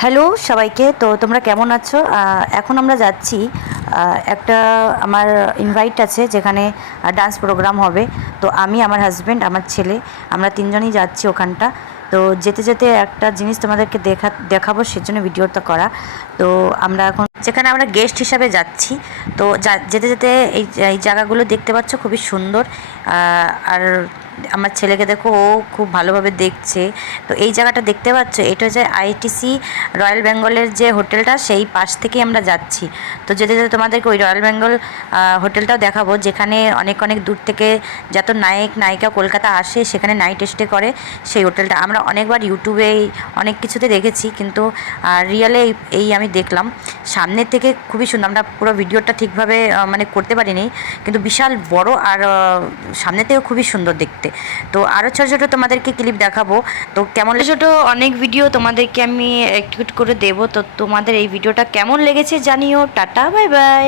Hello সবাইকে। তো তোমরা কেমন আছো? এখন আমরা যাচ্ছি, একটা আমার ইনভাইট আছে যেখানে ডান্স প্রোগ্রাম হবে। তো আমি, আমার হাজব্যান্ড, আমার ছেলে, আমরা তিনজনই যাচ্ছি ওখানটা। তো যেতে যেতে একটা জিনিস তোমাদেরকে দেখাবো, সেজন্য ভিডিওটা করা। তো আমরা এখন যেখানে আমরা গেস্ট হিসাবে যাচ্ছি, তো যেতে যেতে এই জায়গাগুলো দেখতে পাচ্ছ, খুবই সুন্দর। আর আমার ছেলেকে দেখো, ও খুব ভালোভাবে দেখছে। তো এই জায়গাটা দেখতে পাচ্ছ, এটা হচ্ছে আইটিসি রয়্যাল বেঙ্গলের যে হোটেলটা, সেই পাশ থেকেই আমরা যাচ্ছি। তো যেতে যেতে তোমাদেরকে ওই রয়্যাল বেঙ্গল হোটেলটাও দেখাবো, যেখানে অনেক অনেক দূর থেকে যত নায়ক নায়িকা কলকাতা আসে, সেখানে নাইট স্টে করে। সেই হোটেলটা আমরা অনেকবার ইউটিউবে অনেক কিছুতে দেখেছি, কিন্তু রিয়েলে এই আমি দেখলাম সামনের থেকে। খুবই সুন্দর। আমরা পুরো ভিডিওটা ঠিকভাবে মানে করতে পারিনি, কিন্তু বিশাল বড়, আর সামনে থেকেও খুবই সুন্দর দেখতে। তো আরও ছোটো ছোটো তোমাদেরকে ক্লিপ দেখাবো। তো কেমন ছোটো অনেক ভিডিও তোমাদেরকে আমি একটু করে দেবো। তো তোমাদের এই ভিডিওটা কেমন লেগেছে জানিও। Tata, bye bye.